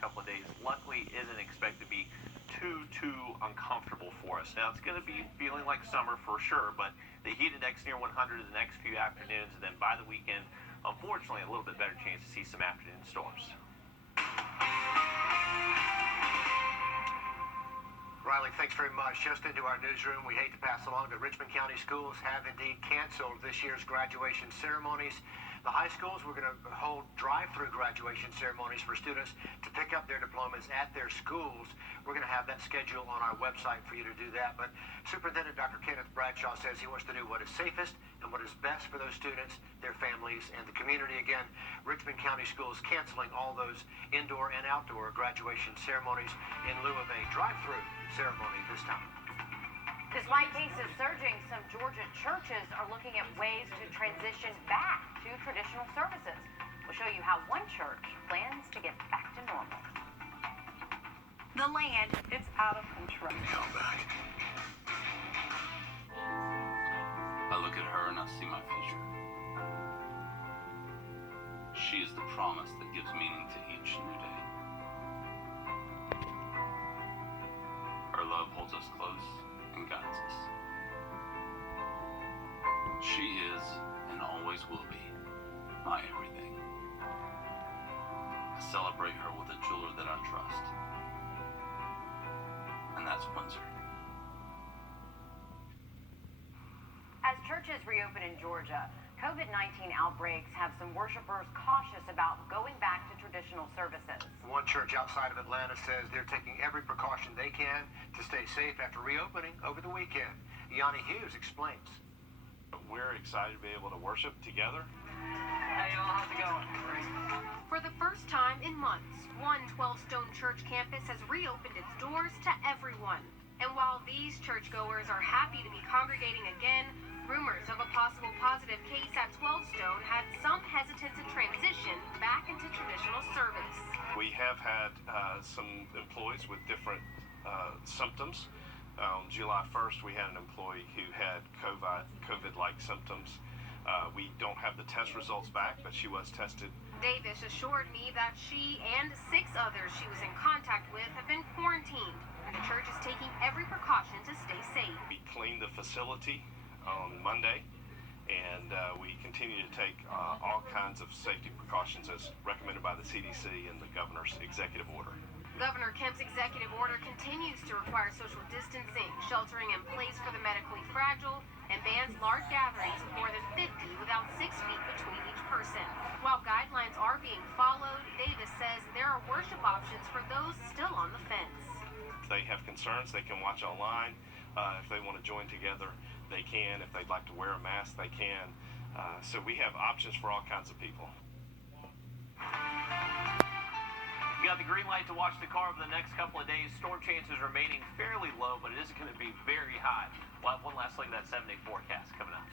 couple of days, luckily isn't expected to be too uncomfortable for us. Now, it's going to be feeling like summer for sure, but the heat index near 100 the next few afternoons, and then by the weekend, unfortunately, a little bit better chance to see some afternoon storms. Riley, thanks very much. Just into our newsroom, we hate to pass along that Richmond County schools have indeed canceled this year's graduation ceremonies. The high schools were going to hold drive-through graduation ceremonies for students to pick up their diplomas at their schools. We're going to have that schedule on our website for you to do that. But Superintendent Dr. Kenneth Bradshaw says he wants to do what is safest and what is best for those students, their families, and the community. Again, Richmond County Schools canceling all those indoor and outdoor graduation ceremonies in lieu of a drive-through ceremony this time. Despite cases surging, some Georgia churches are looking at ways to transition back to traditional services. We'll show you how one church plans to get back to normal. The land, it's out of control. Hell back. I look at her and I see my future. She is the promise that gives meaning to each new day. Her love holds us close and guides us. She is, and always will be, my everything. I celebrate her with a jeweler that I trust, and that's Windsor. As churches reopen in Georgia, COVID-19 outbreaks have some worshipers cautious about going back to traditional services. One church outside of Atlanta says they're taking every precaution they can to stay safe after reopening over the weekend. Yanni Hughes explains. We're excited to be able to worship together. Hey, y'all, how's it going? For the first time in months, one 12-stone church campus has reopened its doors to everyone. And while these churchgoers are happy to be congregating again, rumors of a possible positive case at 12-stone had some hesitant to transition back into traditional service. We have had some employees with different symptoms. July 1st, we had an employee who had COVID-like symptoms. We don't have the test results back, but she was tested. Davis assured me that she and 6 others she was in contact with have been quarantined, and the church is taking every precaution to stay safe. We cleaned the facility on Monday, and we continue to take all kinds of safety precautions as recommended by the CDC and the governor's executive order. Governor Kemp's executive order continues to require social distancing, sheltering in place for the medically fragile, and bans large gatherings of more than 50 without 6 feet between each person. While guidelines are being followed, Davis says there are worship options for those still on the fence. If they have concerns, they can watch online. If they want to join together, they can. If they'd like to wear a mask, they can. So we have options for all kinds of people. You got the green light to watch the car over the next couple of days. Storm chances remaining fairly low, but it is going to be very high. We'll have one last look at that 7-day forecast coming up.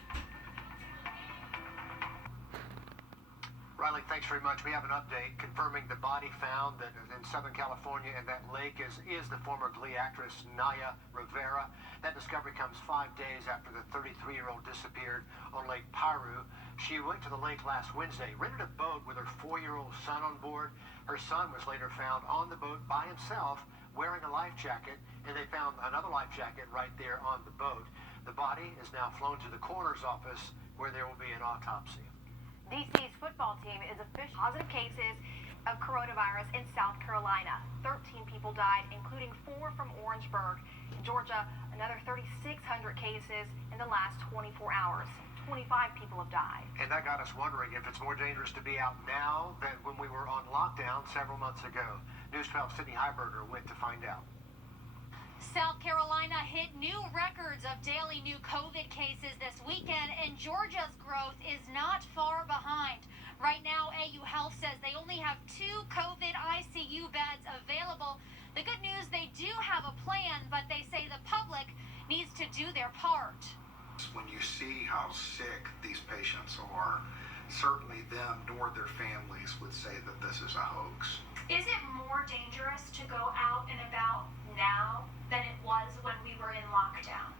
Riley, thanks very much. We have an update confirming the body found that in Southern California in that lake is the former Glee actress Naya Rivera. That discovery comes 5 days after the 33-year-old disappeared on Lake Piru. She went to the lake last Wednesday, rented a boat with her 4-year-old son on board. Her son was later found on the boat by himself wearing a life jacket, and they found another life jacket right there on the boat. The body is now flown to the coroner's office where there will be an autopsy. DC's football team is officially positive cases of coronavirus in South Carolina. 13 people died, including 4 from Orangeburg. In Georgia, another 3,600 cases in the last 24 hours. 25 people have died. And that got us wondering if it's more dangerous to be out now than when we were on lockdown several months ago. News 12's Sydney Heiberger went to find out. South Carolina hit new records of daily new COVID cases this weekend, and Georgia's growth is not far behind. Right now, AU Health says they only have 2 COVID ICU beds available. The good news, they do have a plan, but they say the public needs to do their part. When you see how sick these patients are, certainly them nor their families would say that this is a hoax. Is it more dangerous to go out and about now than it was when we were in lockdown?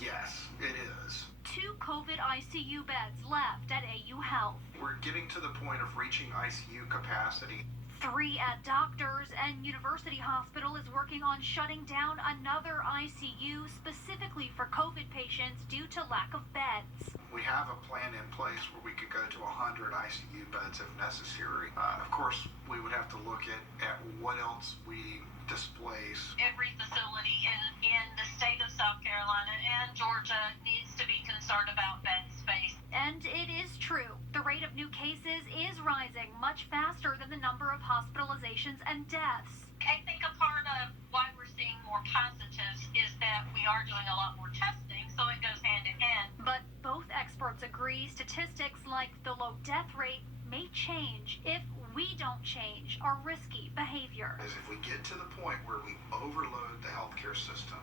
Yes, it is. 2 COVID ICU beds left at AU Health. We're getting to the point of reaching ICU capacity. 3 at Doctors and University Hospital is working on shutting down another ICU specifically for COVID patients due to lack of beds. We have a plan in place where we could go to 100 ICU beds if necessary. Of course, we would have to look at what else we displace. Every facility in the state of South Carolina and Georgia needs to be concerned about bed space. And it is true. The rate of new cases is rising much faster than the number of hospitalizations and deaths. I think a part of why we're seeing more positives is that we are doing a lot more testing, so it goes hand in hand. But both experts agree statistics like the low death rate may change if we don't change our risky behavior. As if we get to the point where we overload the healthcare system,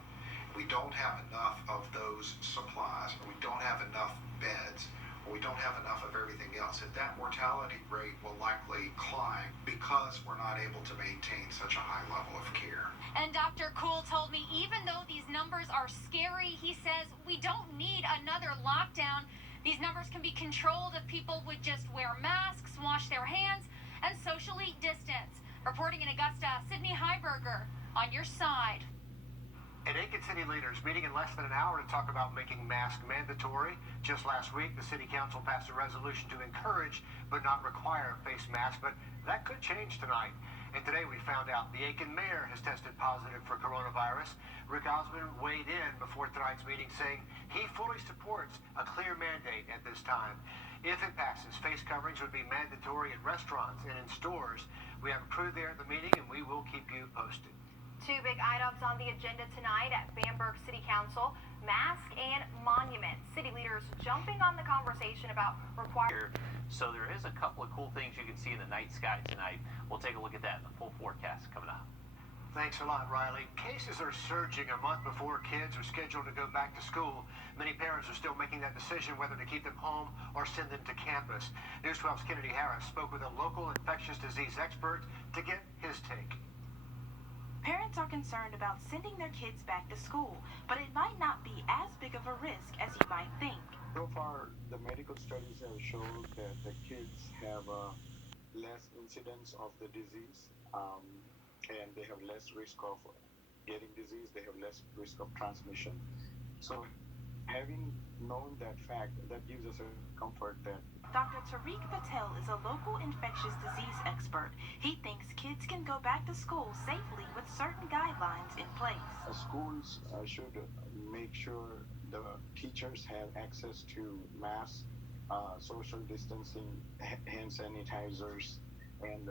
we don't have enough of those supplies, or we don't have enough beds, or we don't have enough of everything else, that mortality rate will likely climb because we're not able to maintain such a high level of care. And Dr. Cool told me even though these numbers are scary, he says we don't need another lockdown. These numbers can be controlled if people would just wear masks, wash their hands, and socially distance. Reporting in Augusta, Sydney Heiberger on your side. And Aiken City leaders meeting in less than an hour to talk about making masks mandatory. Just last week, the City Council passed a resolution to encourage but not require face masks, but that could change tonight. And today we found out the Aiken mayor has tested positive for coronavirus. Rick Osmond weighed in before tonight's meeting saying he fully supports a clear mandate at this time. If it passes, face coverings would be mandatory at restaurants and in stores. We have a crew there at the meeting and we will keep you posted. 2 big items on the agenda tonight at Bamberg City Council, mask and monument. City leaders jumping on the conversation about required. So there is a couple of cool things you can see in the night sky tonight. We'll take a look at that in the full forecast coming up. Thanks a lot, Riley. Cases are surging a month before kids are scheduled to go back to school. Many parents are still making that decision whether to keep them home or send them to campus. News 12's Kennedy Harris spoke with a local infectious disease expert to get his take. Parents are concerned about sending their kids back to school, but it might not be as big of a risk as you might think. So far, the medical studies have shown that the kids have less incidence of the disease, and they have less risk of getting disease, they have less risk of transmission. So having known that fact, that gives us a comfort that Dr. Tariq Patel is a local infectious disease expert. He thinks kids can go back to school safely with certain guidelines in place. schools should make sure the teachers have access to masks, social distancing, hand sanitizers, and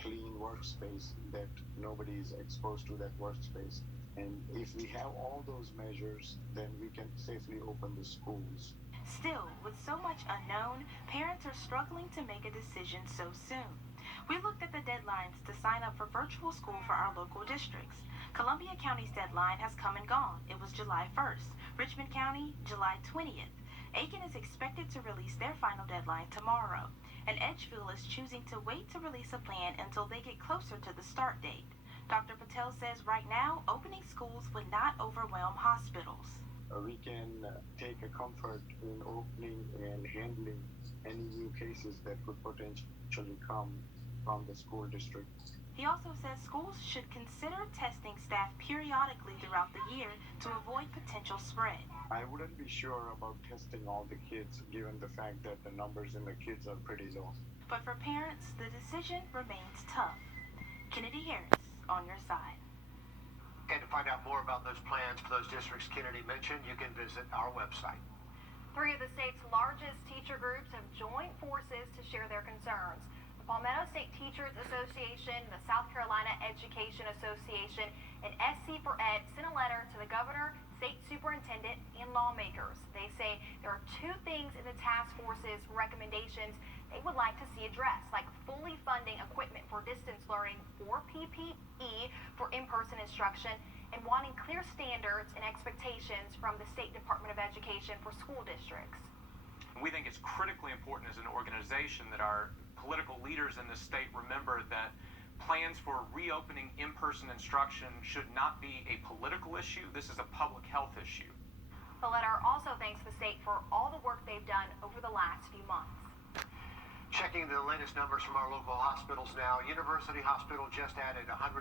clean workspace, that nobody is exposed to that workspace. And if we have all those measures, then we can safely open the schools. Still, with so much unknown, parents are struggling to make a decision so soon. We looked at the deadlines to sign up for virtual school for our local districts. Columbia County's deadline has come and gone. It was July 1st. Richmond County, July 20th. Aiken is expected to release their final deadline tomorrow. And Edgefield is choosing to wait to release a plan until they get closer to the start date. Dr. Patel says right now, opening schools would not overwhelm hospitals. We can take a comfort in opening and handling any new cases that could potentially come from the school district. He also says schools should consider testing staff periodically throughout the year to avoid potential spread. I wouldn't be sure about testing all the kids given the fact that the numbers in the kids are pretty low. But for parents, the decision remains tough. Kennedy Harris, on your side. And to find out more about those plans for those districts Kennedy mentioned, you can visit our website. 3 of the state's largest teacher groups have joined forces to share their concerns. The Palmetto State Teachers Association, the South Carolina Education Association, and SC for Ed sent a letter to the governor, state superintendent, and lawmakers. They say there are 2 things in the task force's recommendations they would like to see addressed, like fully funding equipment for distance learning or PPE for in-person instruction, and wanting clear standards and expectations from the State Department of Education for school districts. We think it's critically important as an organization that our political leaders in this state remember that plans for reopening in-person instruction should not be a political issue. This is a public health issue. The letter also thanks the state for all the work they've done over the last few months. Checking the latest numbers from our local hospitals now. University Hospital just added 106